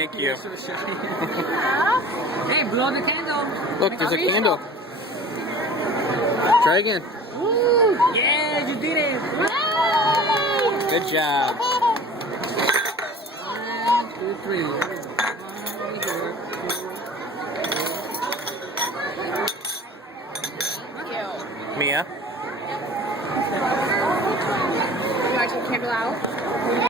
Thank you. So shy. Hey, blow the candle. Look, there's a candle. Try again. Woo! Yeah, you did it. Good job. 1, 2, 3.